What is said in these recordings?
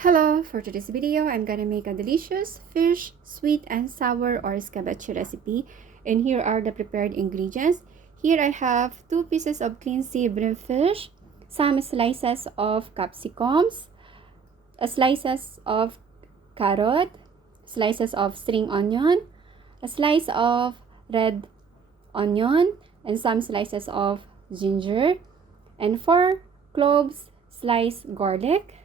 Hello, for today's video, I'm gonna make a delicious fish, sweet and sour or escabeche recipe. And here are the prepared ingredients. Here I have 2 pieces of clean sea bream fish, some slices of capsicums, slices of carrot, slices of string onion, a slice of red onion, and some slices of ginger, and 4 cloves sliced garlic,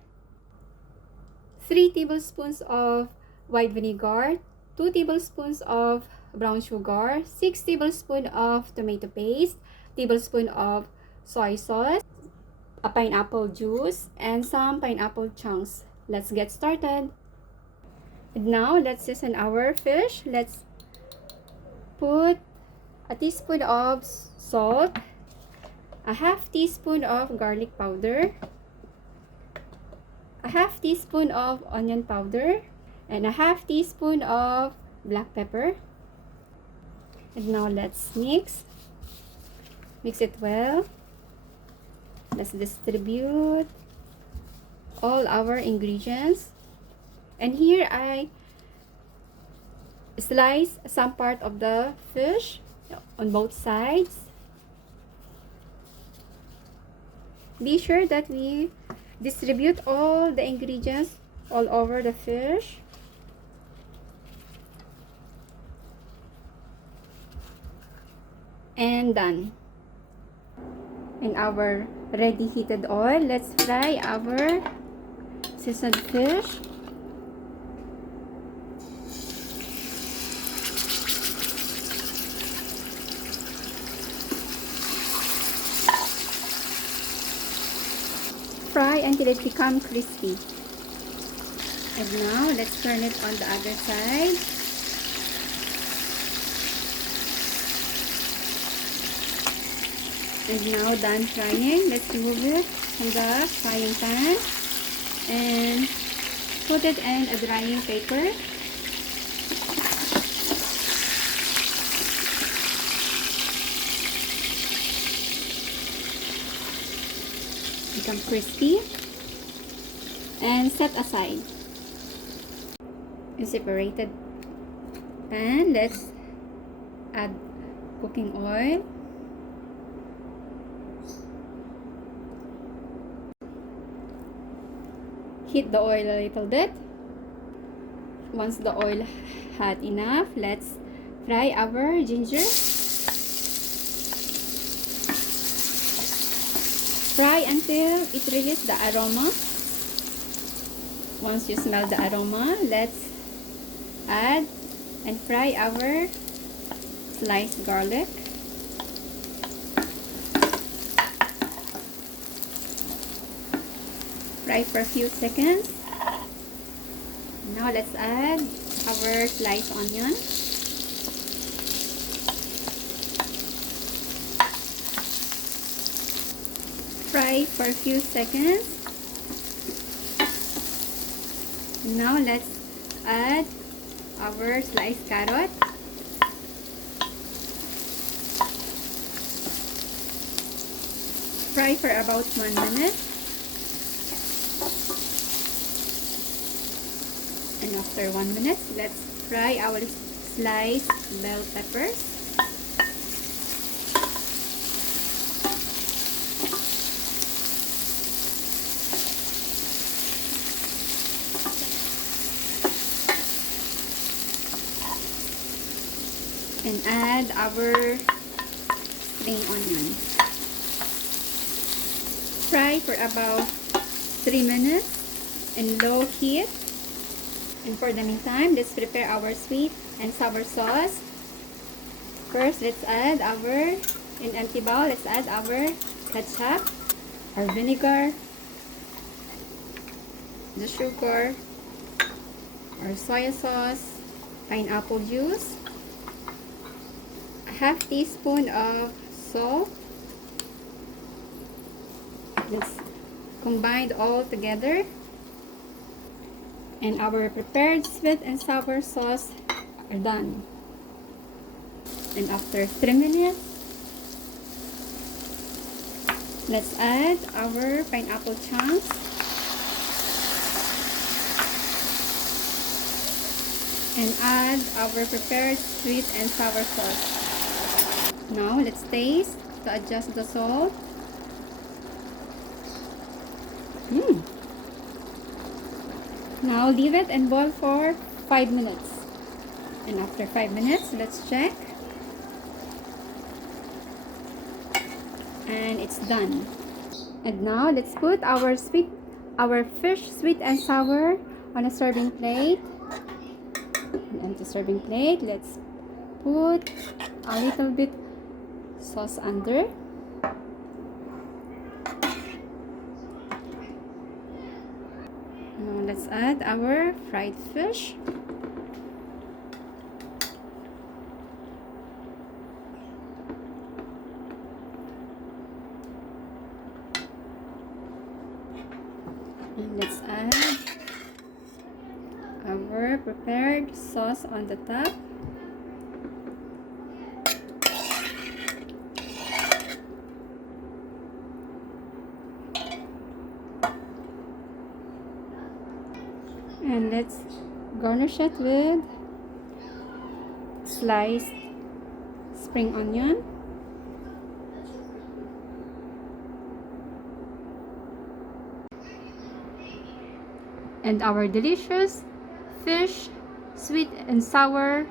3 tablespoons of white vinegar, 2 tablespoons of brown sugar, 6 tablespoons of tomato paste, tablespoon of soy sauce, a pineapple juice, and some pineapple chunks. Let's get started. And now, let's season our fish. Let's put a teaspoon of salt, a half teaspoon of garlic powder, a half teaspoon of onion powder, and a half teaspoon of black pepper. And now let's mix it well. Let's distribute all our ingredients. And here I slice some part of the fish on both sides. Be sure that we distribute all the ingredients all over the fish. And done. In our ready heated oil, let's fry our seasoned fish. Fry until it becomes crispy. And now let's turn it on the other side. And now done frying, let's remove it from the frying pan and put it in a drying paper. Become crispy and set aside. In separated pan, let's add cooking oil. Heat the oil a little bit. Once the oil hot enough, let's fry our ginger. Fry until it releases the aroma. Once you smell the aroma, let's add and fry our sliced garlic. Fry for a few seconds. Now let's add our sliced onion. Fry for a few seconds. Now let's add our sliced carrot. Fry for about 1 minute. And after 1 minute, let's fry our sliced bell peppers. And add our spring onions. Fry for about 3 minutes in low heat. And for the meantime, let's prepare our sweet and sour sauce. First, let's add in empty bowl, let's add our ketchup, our vinegar, the sugar, our soy sauce, pineapple juice, a half teaspoon of salt. Let's combine all together. And our prepared sweet and sour sauce are done. And after 3 minutes, let's add our pineapple chunks. and add our prepared sweet and sour sauce. Now let's taste to adjust the salt. Now leave it and boil for 5 minutes. And after 5 minutes, let's check. And it's done. And now let's put our fish sweet and sour on a serving plate. And the serving plate, let's put a little bit sauce under. Now let's add our fried fish. And let's add our prepared sauce on the top. And let's garnish it with sliced spring onion. And our delicious fish, sweet and sour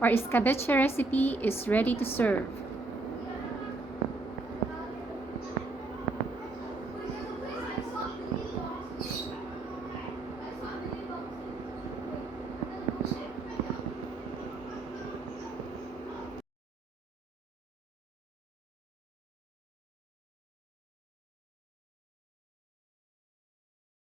or escabeche recipe is ready to serve.